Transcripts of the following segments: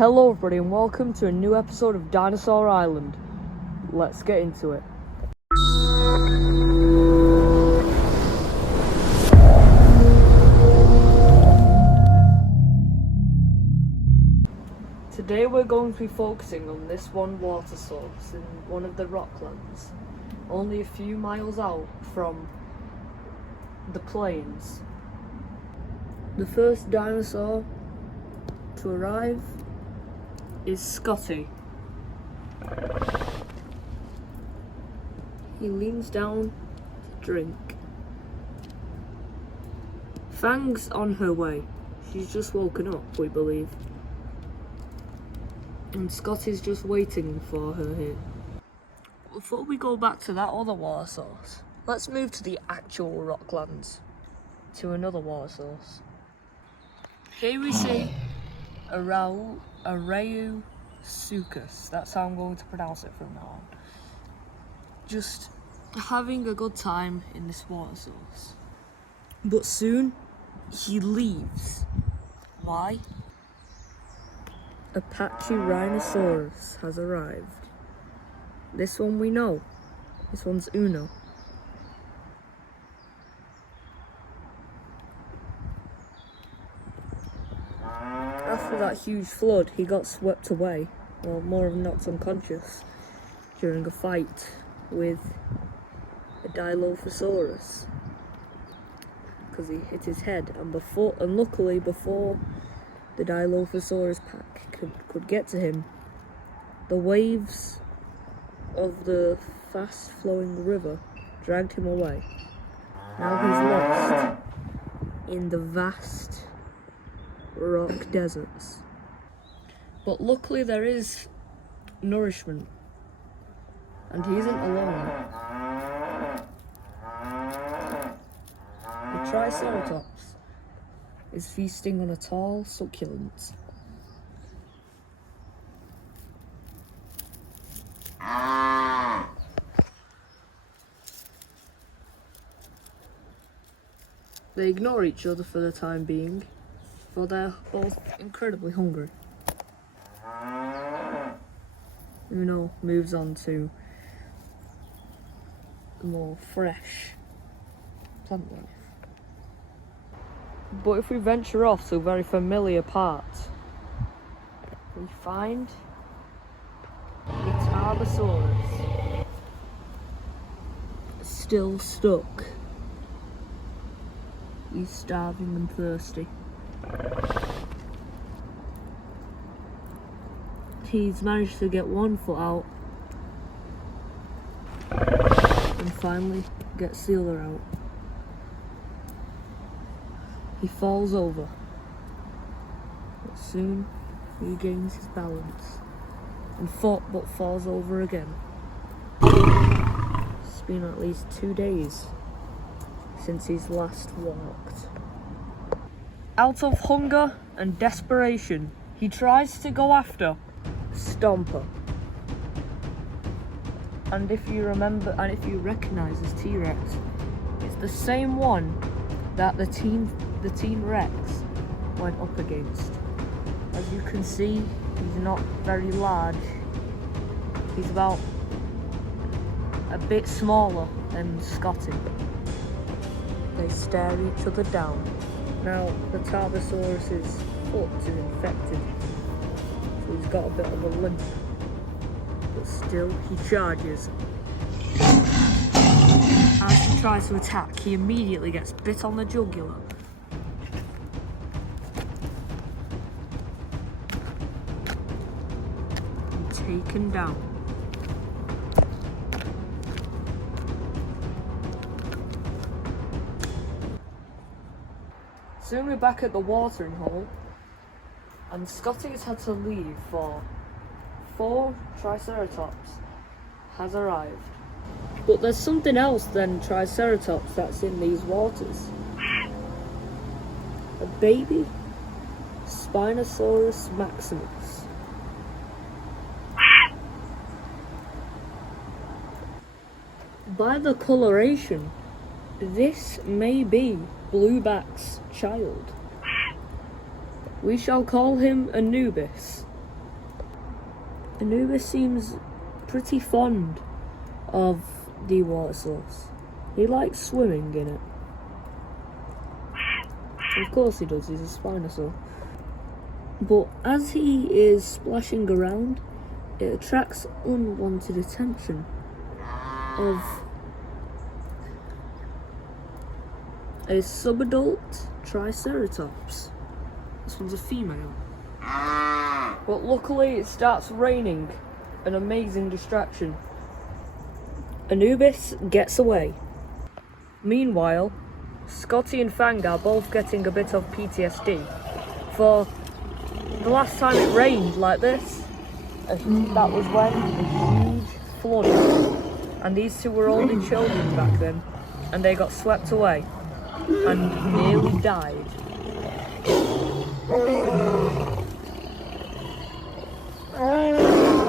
Hello everybody and welcome to a new episode of Dinosaur Island. Let's get into it. Today we're going to be focusing on this one water source in one of the rocklands, only a few miles out from the plains. The first dinosaur to arrive is Scotty. He leans down to drink. Fang's on her way. She's just woken up, we believe. And Scotty's just waiting for her here. Before we go back to that other water source, let's move to the actual rocklands, to another water source. Here we see Areu Sucus. That's how I'm going to pronounce it from now on. Just having a good time in this water source. But soon, he leaves. Why? Apache Rhinoceros has arrived. This one we know. This one's Uno. After that huge flood, he got swept away, or more of knocked unconscious, during a fight with a Dilophosaurus, because he hit his head. And luckily, before the Dilophosaurus pack could get to him, the waves of the fast-flowing river dragged him away. Now he's lost in the vast rock deserts. But luckily there is nourishment, and he isn't alone. The Triceratops is feasting on a tall succulent. They ignore each other for the time being, for they're both incredibly hungry. Uno moves on to the more fresh plant life. But if we venture off to a very familiar part, we find the Tarbosaurus still stuck. He's starving and thirsty. He's managed to get one foot out and finally gets the other out. He falls over, but soon regains his balance and falls over again. It's been at least 2 days since he's last walked. Out of hunger and desperation, he tries to go after Stomper. And if you remember, and if you recognize this T-Rex, it's the same one that the Teen Rex went up against. As you can see, he's not very large. He's about a bit smaller than Scotty. They stare each other down. Now, the Tarbosaurus's foot is infected, so he's got a bit of a limp. But still, he charges. As he tries to attack, he immediately gets bit on the jugular. And taken down. Soon we're back at the watering hole, and Scotty's had to leave for 4 Triceratops has arrived. But there's something else than Triceratops that's in these waters. A baby Spinosaurus maximus. By the coloration, this may be Blueback's child. We shall call him Anubis, Anubis seems pretty fond of the water source. He likes swimming in it. Of course he does, he's a Spinosaur. But as he is splashing around, it attracts unwanted attention of a subadult Triceratops. This one's a female. But luckily it starts raining, an amazing distraction. Anubis gets away. Meanwhile, Scotty and Fang are both getting a bit of PTSD. For the last time it rained like this, that was when a huge flood happened. And these two were only children back then, and they got swept away and nearly died.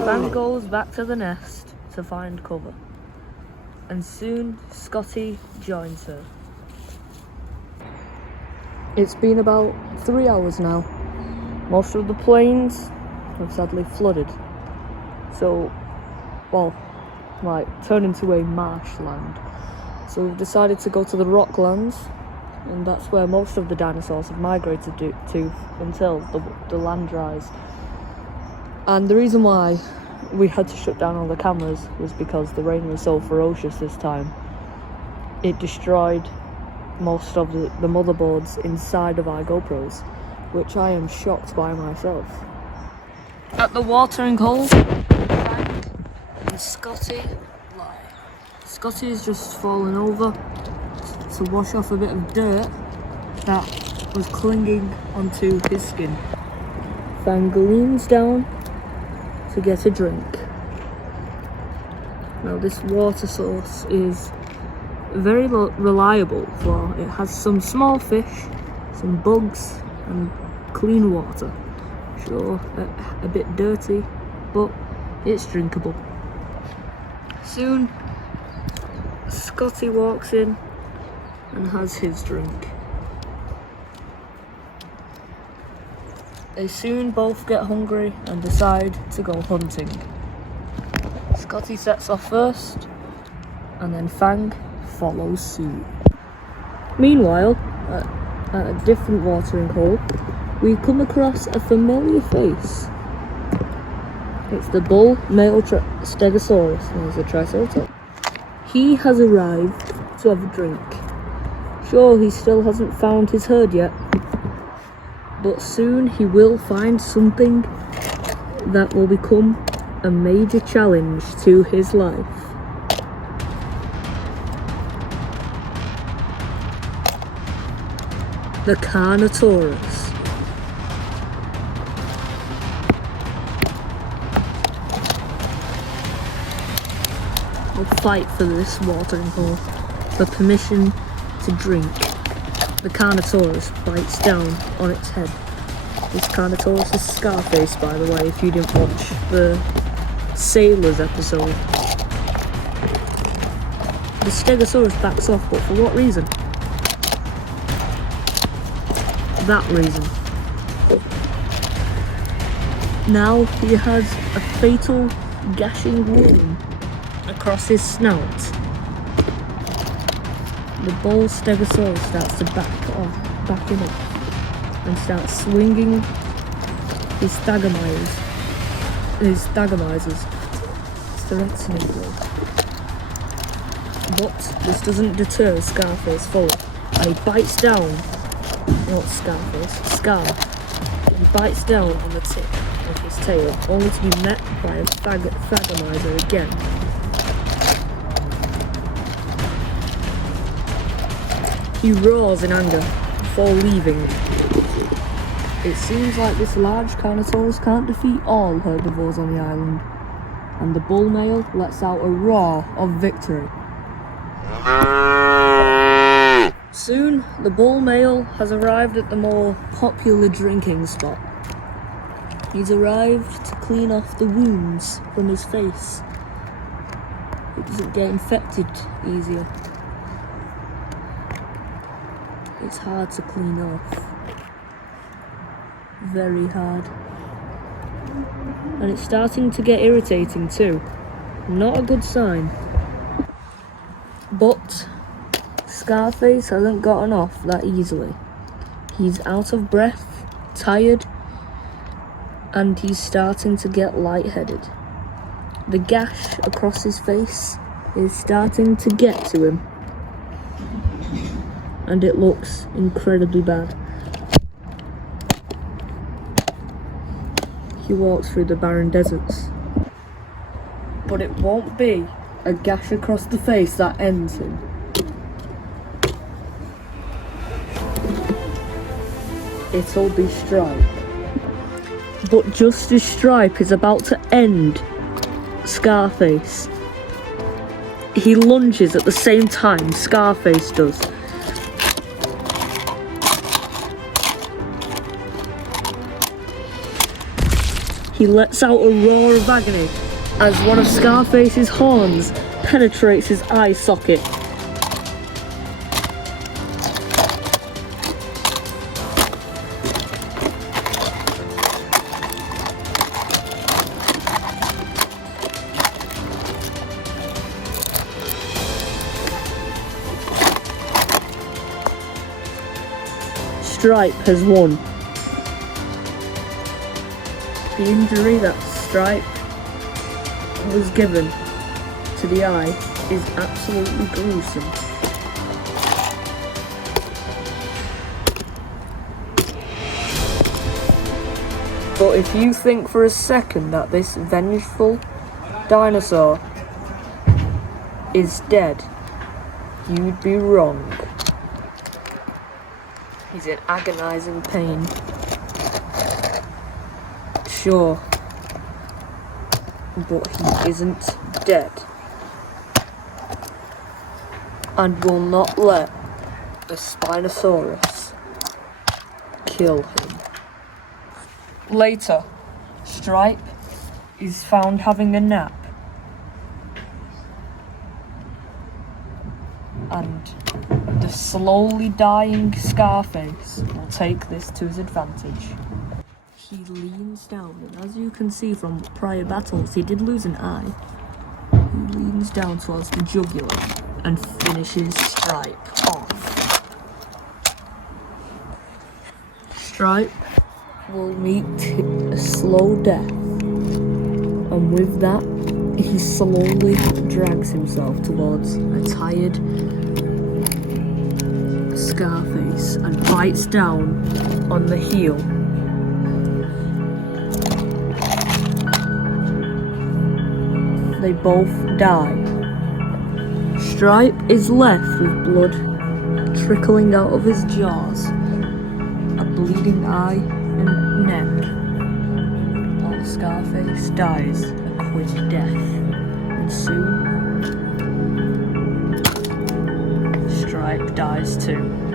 Fang goes back to the nest to find cover, and soon Scotty joins her. It's been about 3 hours now. Most of the plains have sadly flooded, so, well, turned into a marshland. So we've decided to go to the rocklands, and that's where most of the dinosaurs have migrated to until the land dries. And the reason why we had to shut down all the cameras was because the rain was so ferocious this time. It destroyed most of the motherboards inside of our GoPros, which I am shocked by myself. At the watering hole, Frank and Scotty lie. Scotty is just fallen over to wash off a bit of dirt that was clinging onto his skin. Fang leans down to get a drink. Now this water source is very reliable, for it has some small fish, some bugs and clean water. Sure, a bit dirty, but it's drinkable. Soon Scotty walks in and has his drink. They soon both get hungry and decide to go hunting. Scotty sets off first, and then Fang follows suit. Meanwhile, at a different watering hole, we come across a familiar face. It's the bull male Stegosaurus, known as the Triceratops. He has arrived to have a drink. Sure, he still hasn't found his herd yet, but soon he will find something that will become a major challenge to his life. The Carnotaurus. We'll fight for this watering hole for permission to drink. The Carnotaurus bites down on its head. This Carnotaurus is Scarface, by the way, if you didn't watch the Sailors episode. The Stegosaurus backs off, but for what reason? That reason. Now he has a fatal gashing wound across his snout. The bull Stegosaurus starts to backing up, and starts swinging his stagomizers, threatening them. But this doesn't deter Scarface fully, and he bites down, not Scarface, Scar. He bites down on the tip of his tail, only to be met by a thagomizer again. He roars in anger before leaving. It seems like this large Carnotaurus can't defeat all herbivores on the island, and the bull male lets out a roar of victory. Soon, the bull male has arrived at the more popular drinking spot. He's arrived to clean off the wounds from his face. It doesn't get infected easier. It's hard to clean off. Very hard. and it's starting to get irritating too. Not a good sign. But Scarface hasn't gotten off that easily. He's out of breath, tired, and he's starting to get lightheaded. The gash across his face is starting to get to him, and it looks incredibly bad. He walks through the barren deserts, but it won't be a gash across the face that ends him. It'll be Stripe. But just as Stripe is about to end Scarface, he lunges at the same time Scarface does. He lets out a roar of agony as one of Scarface's horns penetrates his eye socket. Stripe has won. The injury that Stripe was given to the eye is absolutely gruesome. But if you think for a second that this vengeful dinosaur is dead, you'd be wrong. He's in agonizing pain. Sure, but he isn't dead, and will not let the Spinosaurus kill him. Later, Stripe is found having a nap, and the slowly dying Scarface will take this to his advantage. He leans down, and as you can see from prior battles, he did lose an eye. He leans down towards the jugular and finishes Stripe off. Stripe will meet a slow death, and with that, he slowly drags himself towards a tired Scarface and bites down on the heel. They both die. Stripe is left with blood trickling out of his jaws, a bleeding eye and neck, while Scarface dies a quick death, and soon Stripe dies too.